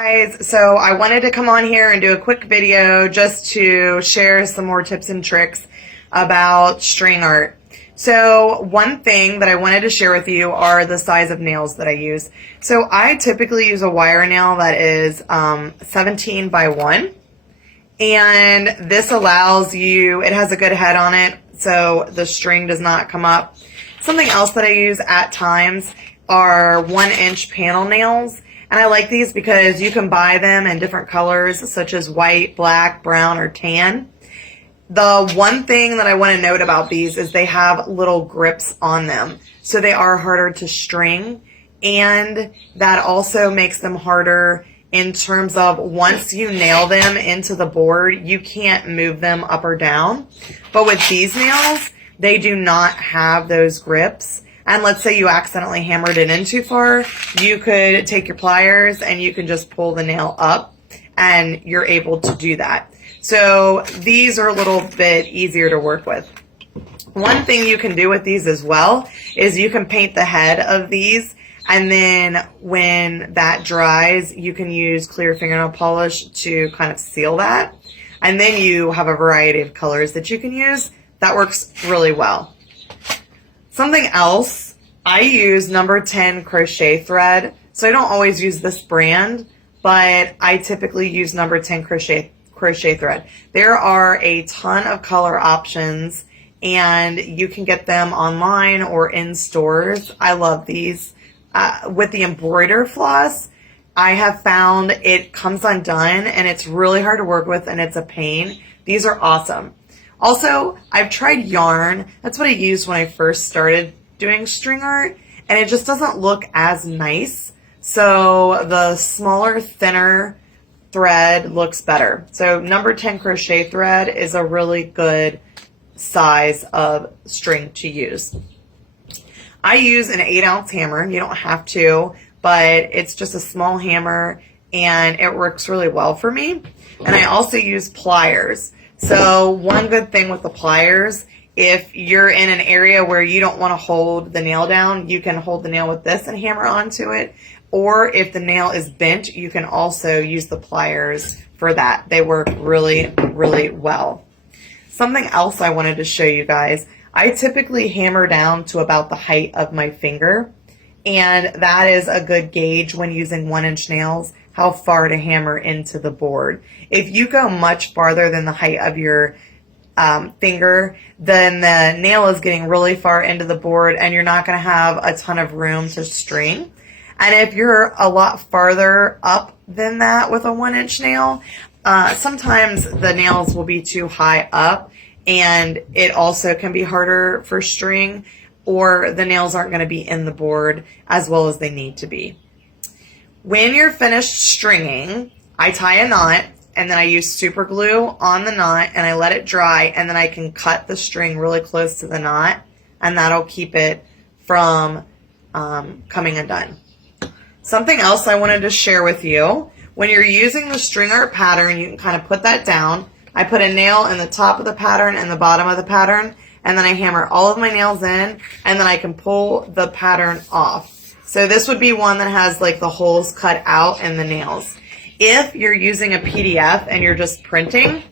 Guys, so I wanted to come on here and do a quick video just to share some more tips and tricks about string art. So one thing that I wanted to share with you are the size of nails that I use. So I typically use a wire nail that is 17 by 1, and this allows you, it has a good head on it so the string does not come up. Something else that I use at times are 1-inch panel nails. And I like these because you can buy them in different colors such as white, black, brown, or tan. The one thing that I want to note about these is they have little grips on them. So they are harder to string, and that also makes them harder in terms of once you nail them into the board, you can't move them up or down. But with these nails, they do not have those grips. And let's say you accidentally hammered it in too far, you could take your pliers and you can just pull the nail up and you're able to do that. So these are a little bit easier to work with. One thing you can do with these as well is you can paint the head of these, and then when that dries, you can use clear fingernail polish to kind of seal that. And then you have a variety of colors that you can use. That works really well. Something else, I use number 10 crochet thread. So I don't always use this brand, but I typically use number 10 crochet thread. There are a ton of color options and you can get them online or in stores. I love these. With the embroider floss, I have found it comes undone and it's really hard to work with and it's a pain. These are awesome. Also, I've tried yarn. That's what I used when I first started doing string art, and it just doesn't look as nice. So the smaller, thinner thread looks better. So number 10 crochet thread is a really good size of string to use. I use an 8-ounce hammer. You don't have to, but it's just a small hammer, and it works really well for me. And I also use pliers. So one good thing with the pliers, if you're in an area where you don't want to hold the nail down, you can hold the nail with this and hammer onto it. Or if the nail is bent, you can also use the pliers for that. They work really, really well. Something else I wanted to show you guys, I typically hammer down to about the height of my finger. And that is a good gauge when using 1-inch nails, how far to hammer into the board. If you go much farther than the height of your finger, then the nail is getting really far into the board and you're not going to have a ton of room to string. And if you're a lot farther up than that with a 1-inch nail, sometimes the nails will be too high up and it also can be harder for string, or the nails aren't going to be in the board as well as they need to be. When you're finished stringing, I tie a knot and then I use super glue on the knot and I let it dry, and then I can cut the string really close to the knot and that'll keep it from coming undone. Something else I wanted to share with you, when you're using the string art pattern, you can kind of put that down. I put a nail in the top of the pattern and the bottom of the pattern, and then I hammer all of my nails in, and then I can pull the pattern off. So this would be one that has like the holes cut out in the nails. If you're using a PDF and you're just printing,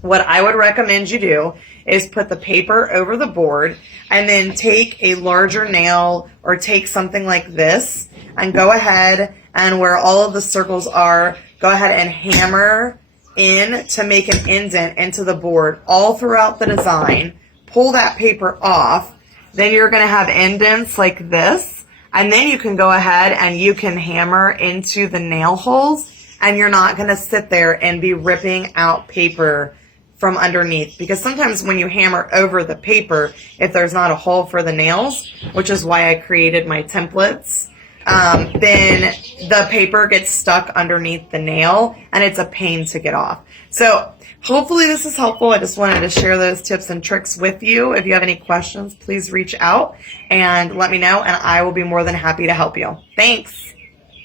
what I would recommend you do is put the paper over the board and then take a larger nail or take something like this and go ahead and where all of the circles are, go ahead and hammer in to make an indent into the board all throughout the design. Pull that paper off. Then you're going to have indents like this. And then you can go ahead and you can hammer into the nail holes, and you're not going to sit there and be ripping out paper from underneath, because sometimes when you hammer over the paper, if there's not a hole for the nails, which is why I created my templates, then the paper gets stuck underneath the nail and it's a pain to get off. So hopefully this is helpful. I just wanted to share those tips and tricks with you. If you have any questions, please reach out and let me know, and I will be more than happy to help you. Thanks.